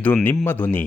ಇದು ನಿಮ್ಮ ಧ್ವನಿ.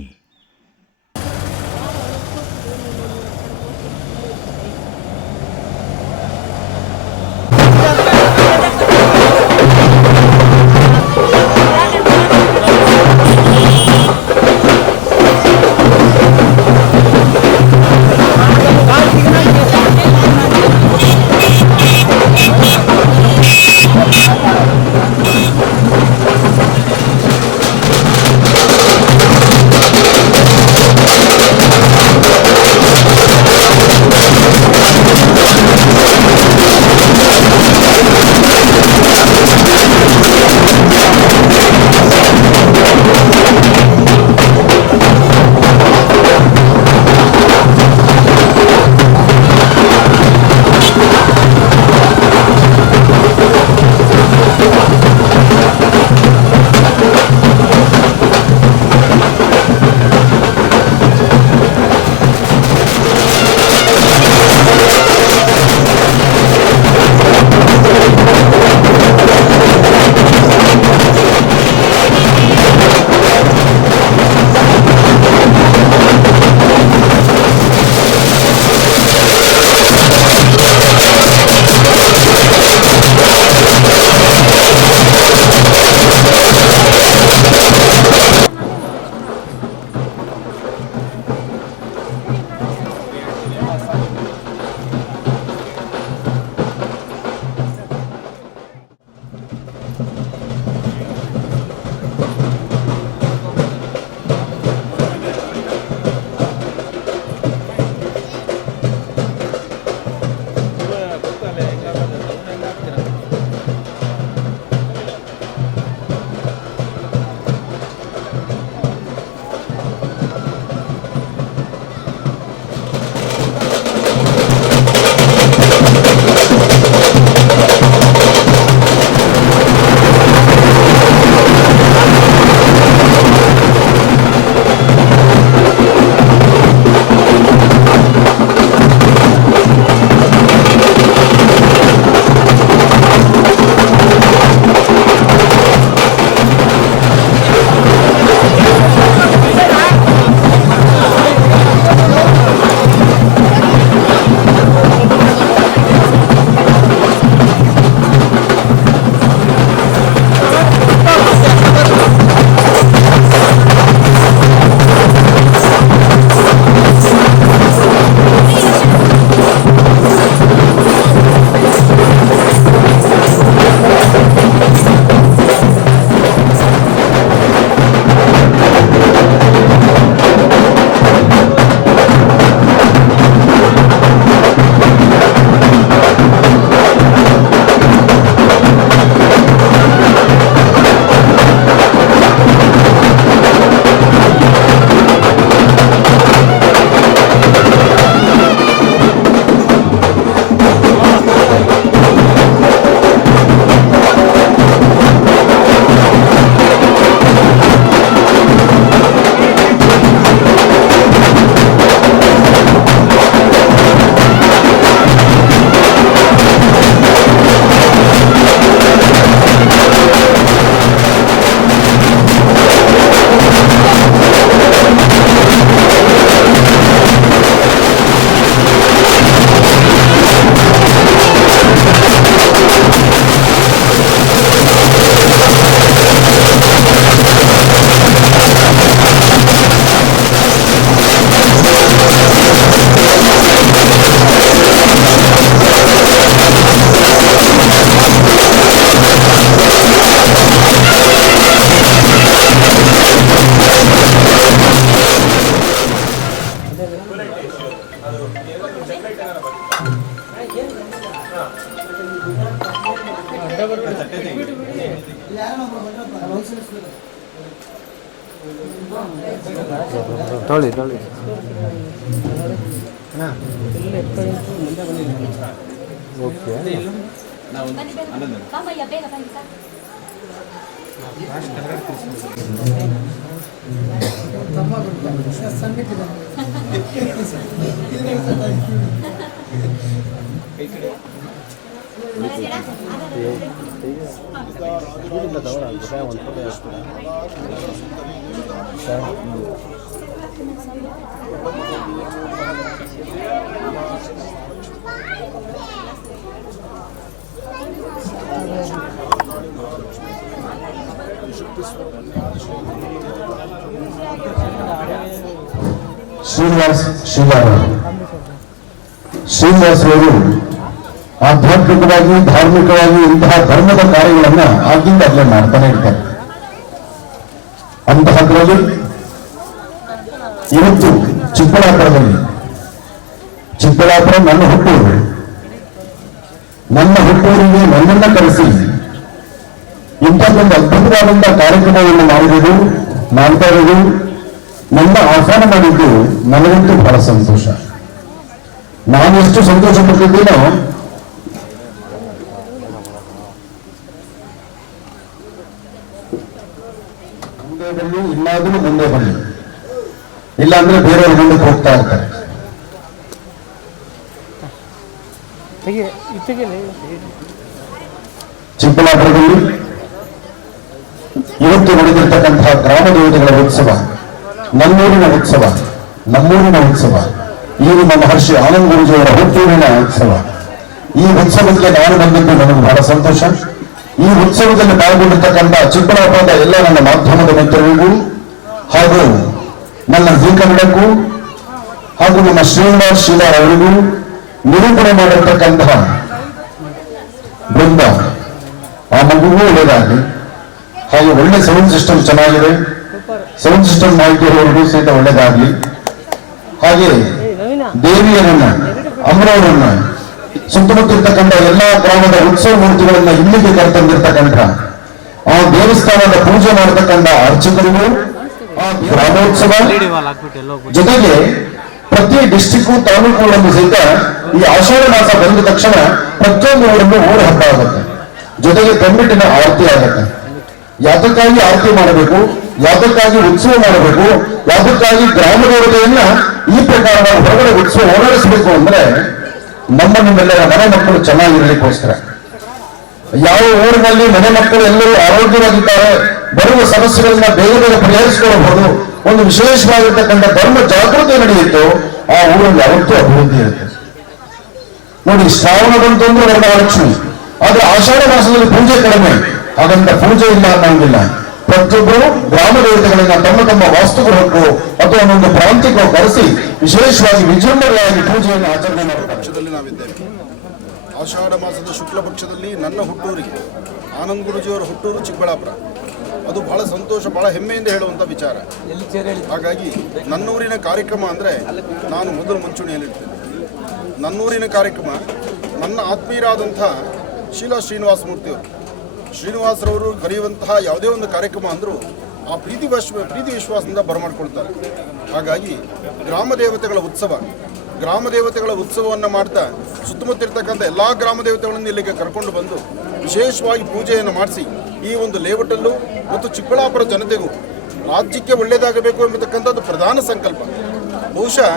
ತೊಳಿ ತೊಳಿ ಓಕೆ ಶ್ರೀನಿವಾಸ್ ಅವರು ಆಧ್ಯಾತ್ಮಿಕವಾಗಿ ಧಾರ್ಮಿಕವಾಗಿ ಇಂತಹ ಧರ್ಮದ ಕಾರ್ಯಗಳನ್ನ ಆಗಿಂದಾಗಲೇ ಮಾಡ್ತಾನೆ ಇರ್ತಾರೆ. ಅಂತಹದ್ರಲ್ಲಿ ಇವತ್ತು ಚಿಕ್ಕಬಳ್ಳಾಪುರ ನನ್ನ ಹುಟ್ಟೂರು. ನನ್ನ ಹುಟ್ಟೂರಿಗೆ ನನ್ನನ್ನ ಕರೆಸಿ ಇಂಥದ್ದೊಂದು ಅದ್ಭುತವಾದಂತಹ ಕಾರ್ಯಕ್ರಮವನ್ನು ಮಾಡ್ತಾ ಇರೋದು, ನನ್ನ ಆಹ್ವಾನ ಮಾಡಿದ್ದು ನನಗಂತೂ ಬಹಳ ಸಂತೋಷ. ನಾನು ಎಷ್ಟು ಸಂತೋಷ ಪಟ್ಟಿದ್ದೀನೋ ಇನ್ನಾದ್ರೂ ಮುಂದೆ ಬನ್ನಿ, ಇಲ್ಲಾಂದ್ರೆ ಬೇರೆಯವ್ರ ಮುಂದಕ್ಕೆ ಹೋಗ್ತಾ ಇರ್ತಾರೆ. ಚಿಕ್ಕಬಳ್ಳಾಪುರದಲ್ಲಿ ಇವತ್ತು ನಡೆದಿರ್ತಕ್ಕಂತಹ ಗ್ರಾಮ ದೇವತೆಗಳ ಉತ್ಸವ, ನಮ್ಮೂರಿನ ಉತ್ಸವ, ಈ ನಮ್ಮ ಮಹರ್ಷಿ ಆನಂದ ಗುರೂಜಿಯವರ ಹುಟ್ಟೂರಿನ ಉತ್ಸವ. ಈ ಉತ್ಸವಕ್ಕೆ ನಾನು ಬಂದಿದ್ದು ನನಗೆ ಬಹಳ ಸಂತೋಷ. ಈ ಉತ್ಸವದಲ್ಲಿ ಪಾಲ್ಗೊಂಡಿರ್ತಕ್ಕಂಥ ಚಿಕ್ಕಬಳ್ಳಾಪುರದ ಎಲ್ಲ ನನ್ನ ಮಾಧ್ಯಮದ ಮಿತ್ರರಿಗೂ ಹಾಗೂ ನನ್ನ ಜಿ ಕನ್ನಡಕ್ಕೂ ಹಾಗೂ ನಮ್ಮ ಶ್ರೀನಿವಾಸ್ ಶೀಲಾರ್ ಅವರಿಗೂ ನಿರೂಪಣೆ ಮಾಡಿರ್ತಕ್ಕಂತಹ ಬೃಂದ, ಆ ಮಗುಗೂ ಒಳ್ಳೆಯದಾಗಲಿ. ಹಾಗೆ ಒಳ್ಳೆ ಸೌಂಡ್ ಸಿಸ್ಟಮ್ ಚೆನ್ನಾಗಿದೆ, ಸೌಂಡ್ ಸಿಸ್ಟಮ್ ಮಾಡಿದವರಿಗೂ ಸಹಿತ ಒಳ್ಳೆಯದಾಗಲಿ. ಹಾಗೆ ದೇವಿಯರನ್ನ, ಅಮರವರನ್ನ, ಸುತ್ತಮುತ್ತಿರ್ತಕ್ಕಂಥ ಎಲ್ಲಾ ಗ್ರಾಮದ ಉತ್ಸವ ಮೂರ್ತಿಗಳನ್ನ ಇಲ್ಲಿಗೆ ಕರೆತಂದಿರ್ತಕ್ಕಂಥ ಆ ದೇವಸ್ಥಾನದ ಪೂಜೆ ಮಾಡತಕ್ಕಂಥ ಅರ್ಚಕರಿಗೂ, ಆ ಗ್ರಾಮೋತ್ಸವ ಜೊತೆಗೆ ಪ್ರತಿ ಡಿಸ್ಟಿಕ್ಕು ತಾಲೂಕುಗಳನ್ನು ಸಹಿತ ಈ ಆಷಾಢ ಮಾಸ ಬಂದ ತಕ್ಷಣ ಪ್ರತಿಯೊಂದು ಊರನ್ನು ಊರ ಹಬ್ಬ ಆಗುತ್ತೆ, ಜೊತೆಗೆ ಕಮ್ಮಿಟಿನ ಆರತಿ ಆಗುತ್ತೆ. ಯಾತಕ್ಕಾಗಿ ಆರತಿ ಮಾಡಬೇಕು, ಯಾತಕ್ಕಾಗಿ ಉತ್ಸವ ಮಾಡಬೇಕು, ಯಾತಕ್ಕಾಗಿ ಗ್ರಾಮ ದೇವತೆಯನ್ನ ಈ ಪ್ರಕಾರವಾಗಿ ಹೊರಗಡೆ ಉತ್ಸವ ಓಡಾಡಿಸಬೇಕು ಅಂದ್ರೆ ನಿಮ್ಮೆಲ್ಲರ ಮನೆ ಮಕ್ಕಳು ಚೆನ್ನಾಗಿರ್ಲಿಕ್ಕೋಸ್ಕರ. ಯಾವ ಊರಿನಲ್ಲಿ ಮನೆ ಮಕ್ಕಳು ಎಲ್ಲರೂ ಆರೋಗ್ಯವಾಗಿದ್ದಾರೆ, ಬರುವ ಸಮಸ್ಯೆಗಳನ್ನ ಬೇಗ ಬೇಗ ಪರಿಹರಿಸಿಕೊಳ್ಳಬಹುದು, ಒಂದು ವಿಶೇಷವಾಗಿರ್ತಕ್ಕಂಥ ಧರ್ಮ ಜಾಗೃತಿ ನಡೆಯಿತು, ಆ ಊರಲ್ಲಿ ಯಾವತ್ತೂ ಅಭಿವೃದ್ಧಿ ಇರುತ್ತೆ. ನೋಡಿ, ಶ್ರಾವಣ ಬಂತು ಅಂದ್ರೆ ವರಮಹಾಲಕ್ಷ್ಮಿ, ಆದ್ರೆ ಆಷಾಢ ಮಾಸದಲ್ಲಿ ಪೂಜೆ ಕಡಿಮೆ, ಹಾಗಂತ ಪೂಜೆ ಇಲ್ಲ ಅನ್ನೋಂಗಿಲ್ಲ. ಪ್ರತಿಯೊಬ್ಬರು ಗ್ರಾಮ ದೇವತೆಗಳನ್ನ ತಮ್ಮ ತಮ್ಮ ವಾಸ್ತುಗೃಹಕ್ಕೂ ಅಥವಾ ಒಂದೊಂದು ಪ್ರಾಂತ್ಯಕ್ಕೂ ಕರೆಸಿ ವಿಶೇಷವಾಗಿ ವಿಜೃಂಭಣೆಯಾಗಿ ಪೂಜೆಯನ್ನು ಆಚರಣೆ ಮಾಡುವ ನಾವಿದ್ದೇವೆ. ಆಷಾಢ ಮಾಸದ ಶುಕ್ಲ ಪಕ್ಷದಲ್ಲಿ ನನ್ನ ಹುಟ್ಟೂರಿಗೆ, ಆನಂದ ಗುರೂಜಿಯವರ ಹುಟ್ಟೂರು ಚಿಕ್ಕಬಳ್ಳಾಪುರ, ಅದು ಬಹಳ ಸಂತೋಷ, ಬಹಳ ಹೆಮ್ಮೆಯಿಂದ ಹೇಳುವಂಥ ವಿಚಾರ. ಹಾಗಾಗಿ ನನ್ನೂರಿನ ಕಾರ್ಯಕ್ರಮ ಅಂದರೆ ನಾನು ಮೊದಲು ಮುಂಚೂಣಿಯಲ್ಲಿರ್ತೇನೆ. ನನ್ನೂರಿನ ಕಾರ್ಯಕ್ರಮ ನನ್ನ ಆತ್ಮೀಯರಾದಂಥ ಶೀಲಾ ಶ್ರೀನಿವಾಸಮೂರ್ತಿಯವರು, ಶ್ರೀನಿವಾಸರವರು ಕರೆಯುವಂತಹ ಯಾವುದೇ ಒಂದು ಕಾರ್ಯಕ್ರಮ ಅಂದರೂ ಆ ಪ್ರೀತಿ ವಿಶ್ವಾಸದಿಂದ ಬರಮಾಡ್ಕೊಳ್ತಾರೆ. ಹಾಗಾಗಿ ಗ್ರಾಮ ದೇವತೆಗಳ ಉತ್ಸವವನ್ನು ಮಾಡ್ತಾ ಸುತ್ತಮುತ್ತಿರ್ತಕ್ಕಂಥ ಎಲ್ಲ ಗ್ರಾಮ ದೇವತೆಗಳನ್ನು ಇಲ್ಲಿಗೆ ಕರ್ಕೊಂಡು ಬಂದು ವಿಶೇಷವಾಗಿ ಪೂಜೆಯನ್ನು ಮಾಡಿಸಿ ಈ ಒಂದು ಲೇಔಟಲ್ಲೂ ಮತ್ತು ಚಿಕ್ಕಬಳ್ಳಾಪುರ ಜನತೆಗೂ ರಾಜ್ಯಕ್ಕೆ ಒಳ್ಳೆಯದಾಗಬೇಕು ಎಂಬತಕ್ಕಂಥದ್ದು ಪ್ರಧಾನ ಸಂಕಲ್ಪ. ಬಹುಶಃ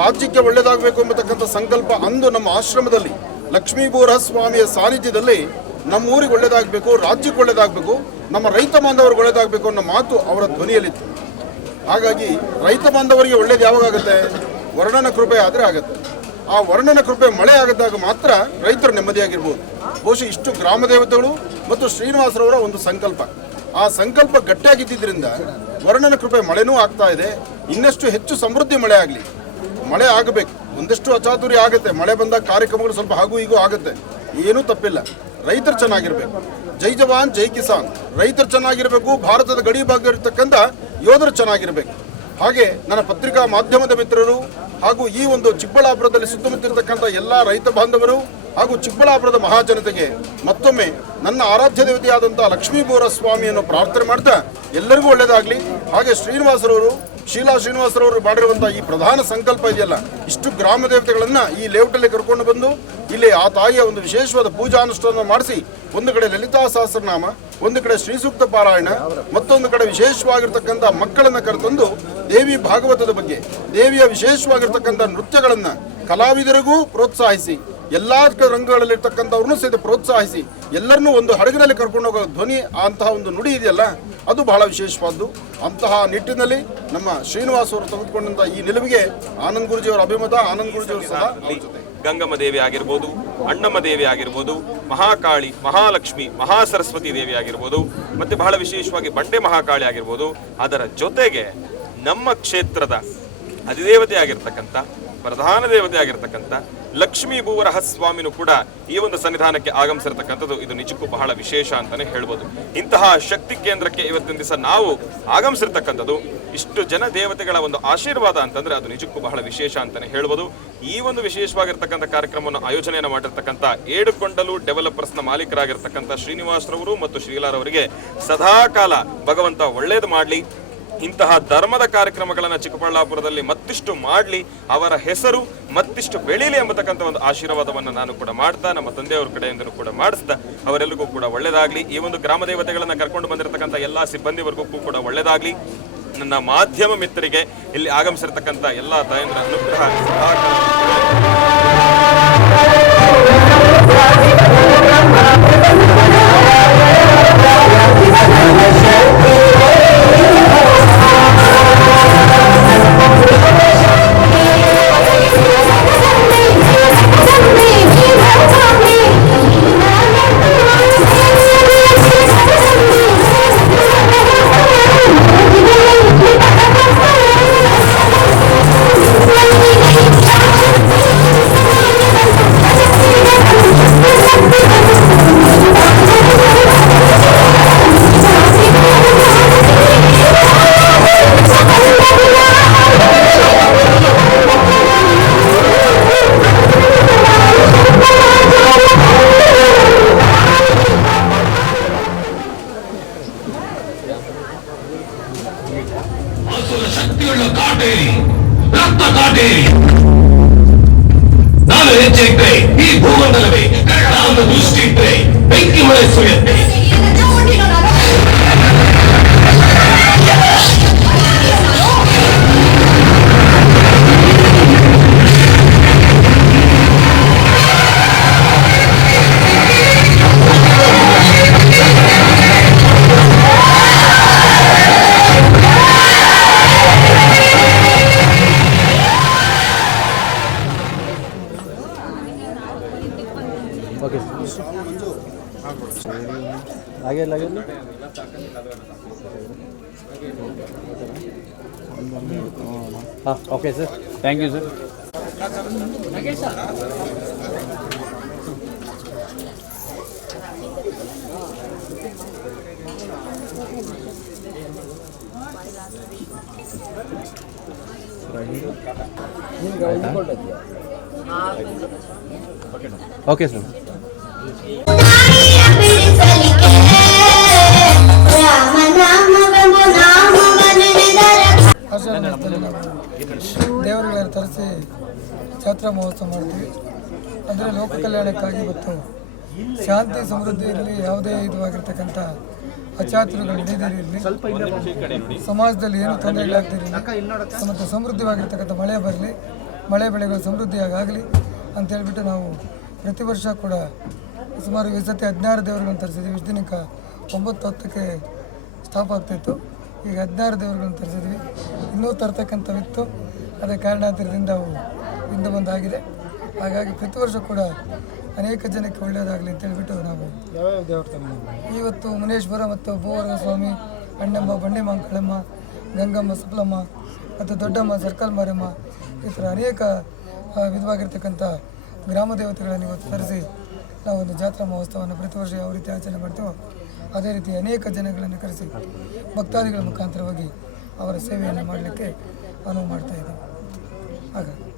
ರಾಜ್ಯಕ್ಕೆ ಒಳ್ಳೆಯದಾಗಬೇಕು ಎಂಬತಕ್ಕಂಥ ಸಂಕಲ್ಪ ಅಂದು ನಮ್ಮ ಆಶ್ರಮದಲ್ಲಿ ಲಕ್ಷ್ಮೀಬೋರ ಸ್ವಾಮಿಯ ಸಾನ್ನಿಧ್ಯದಲ್ಲಿ ನಮ್ಮ ಊರಿಗೆ ಒಳ್ಳೆಯದಾಗಬೇಕು, ರಾಜ್ಯಕ್ಕೆ ಒಳ್ಳೆಯದಾಗಬೇಕು, ನಮ್ಮ ರೈತ ಬಾಂಧವರಿಗೆ ಒಳ್ಳೆಯದಾಗಬೇಕು ಅನ್ನೋ ಮಾತು ಅವರ ಧ್ವನಿಯಲ್ಲಿತ್ತು. ಹಾಗಾಗಿ ರೈತ ಬಾಂಧವರಿಗೆ ಒಳ್ಳೇದು ಯಾವಾಗುತ್ತೆ? ವರ್ಣನ ಕೃಪೆ ಆದರೆ ಆಗುತ್ತೆ. ಆ ವರ್ಣನ ಕೃಪೆ ಮಳೆ ಆಗದಾಗ ಮಾತ್ರ ರೈತರು ನೆಮ್ಮದಿಯಾಗಿರ್ಬೋದು. ಬಹುಶಃ ಇಷ್ಟು ಗ್ರಾಮ ದೇವತೆಗಳು ಮತ್ತು ಶ್ರೀನಿವಾಸರವರ ಒಂದು ಸಂಕಲ್ಪ, ಆ ಸಂಕಲ್ಪ ಗಟ್ಟಿಯಾಗಿದ್ದರಿಂದ ವರ್ಣನ ಕೃಪೆ ಮಳೆನೂ ಆಗ್ತಾ ಇದೆ. ಇನ್ನಷ್ಟು ಹೆಚ್ಚು ಸಮೃದ್ಧಿ ಮಳೆ ಆಗಲಿ, ಮಳೆ ಆಗಬೇಕು. ಒಂದಷ್ಟು ಅಚಾತುರ್ಯ ಆಗುತ್ತೆ, ಮಳೆ ಬಂದಾಗ ಕಾರ್ಯಕ್ರಮಗಳು ಸ್ವಲ್ಪ ಹಾಗೂ ಹೀಗೂ ಆಗುತ್ತೆ, ಏನೂ ತಪ್ಪಿಲ್ಲ. ರೈತರು ಚೆನ್ನಾಗಿರ್ಬೇಕು. ಜೈ ಜವಾನ್ ಜೈ ಕಿಸಾನ್, ರೈತರು ಚೆನ್ನಾಗಿರಬೇಕು. ಭಾರತದ ಗಡಿ ಭಾಗದಲ್ಲಿರ್ತಕ್ಕಂಥ ಯೋಧರು ಚೆನ್ನಾಗಿರಬೇಕು. ಹಾಗೆ ನನ್ನ ಪತ್ರಿಕಾ ಮಾಧ್ಯಮದ ಮಿತ್ರರು ಹಾಗೂ ಈ ಒಂದು ಚಿಕ್ಕಬಳ್ಳಾಪುರದಲ್ಲಿ ಸುತ್ತಮುತ್ತಿರತಕ್ಕಂಥ ಎಲ್ಲ ರೈತ ಬಾಂಧವರು ಹಾಗೂ ಚಿಕ್ಕಬಳ್ಳಾಪುರದ ಮಹಾಜನತೆಗೆ ಮತ್ತೊಮ್ಮೆ ನನ್ನ ಆರಾಧ್ಯ ದೇವತೆಯಾದಂಥ ಲಕ್ಷ್ಮೀಬೋರ ಸ್ವಾಮಿಯನ್ನು ಪ್ರಾರ್ಥನೆ ಮಾಡ್ತಾ ಎಲ್ಲರಿಗೂ ಒಳ್ಳೆಯದಾಗಲಿ. ಹಾಗೆ ಶೀಲಾ ಶ್ರೀನಿವಾಸರವರು ಮಾಡಿರುವಂಥ ಈ ಪ್ರಧಾನ ಸಂಕಲ್ಪ ಇದೆಯಲ್ಲ, ಇಷ್ಟು ಗ್ರಾಮ ದೇವತೆಗಳನ್ನು ಈ ಲೇಔಟಲ್ಲಿ ಕರ್ಕೊಂಡು ಬಂದು ಇಲ್ಲಿ ಆ ತಾಯಿಯ ಒಂದು ವಿಶೇಷವಾದ ಪೂಜಾನುಷ್ಠಾನ ಮಾಡಿಸಿ, ಒಂದು ಕಡೆ ಲಲಿತಾ ಸಹಸ್ರನಾಮ, ಒಂದು ಕಡೆ ಶ್ರೀ ಸೂಕ್ತ ಪಾರಾಯಣ, ಮತ್ತೊಂದು ಕಡೆ ವಿಶೇಷವಾಗಿರ್ತಕ್ಕಂಥ ಮಕ್ಕಳನ್ನು ಕರೆತಂದು ದೇವಿ ಭಾಗವತದ ಬಗ್ಗೆ, ದೇವಿಯ ವಿಶೇಷವಾಗಿರ್ತಕ್ಕಂಥ ನೃತ್ಯಗಳನ್ನು ಕಲಾವಿದರಿಗೂ ಪ್ರೋತ್ಸಾಹಿಸಿ ಎಲ್ಲ ರಂಗಗಳಲ್ಲಿರ್ತಕ್ಕಂಥವ್ರನ್ನೂ ಸಹಿತ ಪ್ರೋತ್ಸಾಹಿಸಿ ಎಲ್ಲರನ್ನೂ ಒಂದು ಹಡಗಿನಲ್ಲಿ ಕರ್ಕೊಂಡು ಹೋಗೋ ಧ್ವನಿ ಅಂತಹ ಒಂದು ನುಡಿ ಇದೆಯಲ್ಲ, ಅದು ಬಹಳ ವಿಶೇಷವಾದ್ದು. ಅಂತಹ ನಿಟ್ಟಿನಲ್ಲಿ ನಮ್ಮ ಶ್ರೀನಿವಾಸ್ ಅವರು ತೆಗೆದುಕೊಂಡಂಥ ಈ ನಿಲುವಿಗೆ ಆನಂದ್ ಗುರೂಜಿಯವರ ಅಭಿಮತ, ಆನಂದ್ ಗುರೂಜಿಯವರು ಸಹ ಅವ್ರ ಜೊತೆ. ಗಂಗಮ್ಮ ದೇವಿ ಆಗಿರ್ಬೋದು, ಅಣ್ಣಮ್ಮ ದೇವಿ ಆಗಿರ್ಬೋದು, ಮಹಾಕಾಳಿ, ಮಹಾಲಕ್ಷ್ಮಿ, ಮಹಾಸರಸ್ವತಿ ದೇವಿ ಆಗಿರ್ಬೋದು, ಮತ್ತೆ ಬಹಳ ವಿಶೇಷವಾಗಿ ಬಂಡೆ ಮಹಾಕಾಳಿ ಆಗಿರ್ಬೋದು. ಅದರ ಜೊತೆಗೆ ನಮ್ಮ ಕ್ಷೇತ್ರದ ಅಧಿದೇವತೆ ಆಗಿರ್ತಕ್ಕಂಥ, ಪ್ರಧಾನ ದೇವತೆ ಆಗಿರ್ತಕ್ಕಂಥ ಲಕ್ಷ್ಮೀ ಭೂವರಹ ಸ್ವಾಮಿನೂ ಕೂಡ ಈ ಒಂದು ಸನ್ನಿಧಾನಕ್ಕೆ ಆಗಮಿಸಿರ್ತಕ್ಕಂಥದ್ದು ಇದು ನಿಜಕ್ಕೂ ಬಹಳ ವಿಶೇಷ ಅಂತಾನೆ ಹೇಳ್ಬೋದು. ಇಂತಹ ಶಕ್ತಿ ಕೇಂದ್ರಕ್ಕೆ ಇವತ್ತಿನ ದಿವಸ ನಾವು ಆಗಮಿಸಿರ್ತಕ್ಕಂಥದ್ದು, ಇಷ್ಟು ಜನ ದೇವತೆಗಳ ಒಂದು ಆಶೀರ್ವಾದ ಅಂತಂದ್ರೆ ಅದು ನಿಜಕ್ಕೂ ಬಹಳ ವಿಶೇಷ ಅಂತಾನೆ ಹೇಳ್ಬೋದು. ಈ ಒಂದು ವಿಶೇಷವಾಗಿರ್ತಕ್ಕಂಥ ಕಾರ್ಯಕ್ರಮವನ್ನು ಆಯೋಜನೆಯನ್ನು ಮಾಡಿರ್ತಕ್ಕಂಥ ಏಡುಕೊಂಡಲು ಡೆವಲಪರ್ಸ್ನ ಮಾಲೀಕರಾಗಿರ್ತಕ್ಕಂಥ ಶ್ರೀನಿವಾಸ್ ರವರು ಮತ್ತು ಶ್ರೀಲಾರವರಿಗೆ ಸದಾಕಾಲ ಭಗವಂತ ಒಳ್ಳೇದು ಮಾಡಲಿ. ಇಂತಹ ಧರ್ಮದ ಕಾರ್ಯಕ್ರಮಗಳನ್ನು ಚಿಕ್ಕಬಳ್ಳಾಪುರದಲ್ಲಿ ಮತ್ತಿಷ್ಟು ಮಾಡಲಿ, ಅವರ ಹೆಸರು ಮತ್ತಿಷ್ಟು ಬೆಳೀಲಿ ಎಂಬತಕ್ಕಂಥ ಒಂದು ಆಶೀರ್ವಾದವನ್ನು ನಾನು ಕೂಡ ಮಾಡ್ತಾ, ನಮ್ಮ ತಂದೆಯವರ ಕಡೆಯಿಂದಲೂ ಕೂಡ ಮಾಡಿಸ್ತಾ ಅವರೆಲ್ಲರಿಗೂ ಕೂಡ ಒಳ್ಳೇದಾಗಲಿ. ಈ ಒಂದು ಗ್ರಾಮ ದೇವತೆಗಳನ್ನು ಕರ್ಕೊಂಡು ಬಂದಿರತಕ್ಕಂಥ ಎಲ್ಲ ಸಿಬ್ಬಂದಿವರೆಗೂ ಕೂಡ ಒಳ್ಳೇದಾಗಲಿ. ನನ್ನ ಮಾಧ್ಯಮ ಮಿತ್ರರಿಗೆ, ಇಲ್ಲಿ ಆಗಮಿಸಿರ್ತಕ್ಕಂಥ ಎಲ್ಲ ತಾಯಂದ್ರ ಅನುಗ್ರಹ ಶಕ್ತಿಯುಳ್ಳ ಕಾಟೇರಿ, ರಕ್ತ ಕಾಟೇರಿ. ನಾನು ಹೆಜ್ಜೆ ಇಟ್ಟರೆ ಈ ಭೂಮಂಡಲವೇ ಕನ್ನಡ ದೃಷ್ಟಿ ಇಟ್ಟರೆ ಬೆಂಕಿ ಮಳೆ ಸುರಿಯುತ್ತೆ. ಓಕೆ ಆಗಿಲ್ಲ ಹಾಂ okay sir, thank you sir. Okay sir. ದೇವರುಗಳನ್ನು ತರಿಸಿ ಜಾತ್ರಾ ಮಹೋತ್ಸವ ಮಾಡ್ತೀವಿ. ಅಂದರೆ ಲೋಕ ಕಲ್ಯಾಣಕ್ಕಾಗಿ ಮತ್ತು ಶಾಂತಿ ಸಮೃದ್ಧಿ ಇರಲಿ, ಯಾವುದೇ ಇದುವಾಗಿರ್ತಕ್ಕಂಥ ಅಚಾತುರ್ಯಗಳು ನಡೆದಿರಲಿ, ಸಮಾಜದಲ್ಲಿ ಏನು ತೊಂದರೆಗಳಾಗ್ತಿರಲಿ ಮತ್ತು ಸಮೃದ್ಧವಾಗಿರ್ತಕ್ಕಂಥ ಮಳೆ ಬರಲಿ, ಮಳೆ ಬೆಳೆಗಳು ಸಮೃದ್ಧಿಯಾಗಲಿ ಅಂತೇಳ್ಬಿಟ್ಟು ನಾವು ಪ್ರತಿ ವರ್ಷ ಕೂಡ ಸುಮಾರು ಈ ಸತಿ 16 ದೇವರುಗಳನ್ನು ತರಿಸಿದ್ವಿ. ಇಷ್ಟು ದಿನಕ್ಕೆ 9-10ಕ್ಕೆ ಸ್ಟಾಪ್ ಆಗ್ತಾಯಿತ್ತು. ಈಗ 16 ದೇವರುಗಳನ್ನು ತರಿಸಿದ್ವಿ. ಇನ್ನೂ ತರ್ತಕ್ಕಂಥವಿತ್ತು, ಅದೇ ಕಾರಣಾಂತರದಿಂದ ಅವು ಹಿಂದೆ ಬಂದಾಗಿದೆ. ಹಾಗಾಗಿ ಪ್ರತಿ ವರ್ಷ ಕೂಡ ಅನೇಕ ಜನಕ್ಕೆ ಒಳ್ಳೆಯದಾಗಲಿ ಅಂತೇಳ್ಬಿಟ್ಟು ನಾವು ಇವತ್ತು ಮುನೇಶ್ವರ ಮತ್ತು ಭೂವರಹ ಸ್ವಾಮಿ, ಅಣ್ಣಮ್ಮ, ಬಂಡೆ ಮಹಾಕಾಳಮ್ಮ, ಗಂಗಮ್ಮ, ಸಪ್ಲಮ್ಮ ಮತ್ತು ದೊಡ್ಡಮ್ಮ, ಸರ್ಕಲ್ ಮಾರಮ್ಮ, ಈ ಥರ ಅನೇಕ ವಿಧವಾಗಿರ್ತಕ್ಕಂಥ ಗ್ರಾಮ ದೇವತೆಗಳನ್ನು ಇವತ್ತು ತರಿಸಿ ನಾವೊಂದು ಜಾತ್ರಾ ಮಹೋತ್ಸವವನ್ನು ಪ್ರತಿ ವರ್ಷ ಯಾವ ರೀತಿ ಆಚರಣೆ ಮಾಡ್ತೀವೋ ಅದೇ ರೀತಿ ಅನೇಕ ಜನಗಳನ್ನು ಕರೆಸಿ ಭಕ್ತಾದಿಗಳ ಮುಖಾಂತರವಾಗಿ ಅವರ ಸೇವೆಯನ್ನು ಮಾಡಲಿಕ್ಕೆ ಅನುವು ಮಾಡ್ತಾಯಿದ್ದೀವಿ. ಹಾಗಾಗಿ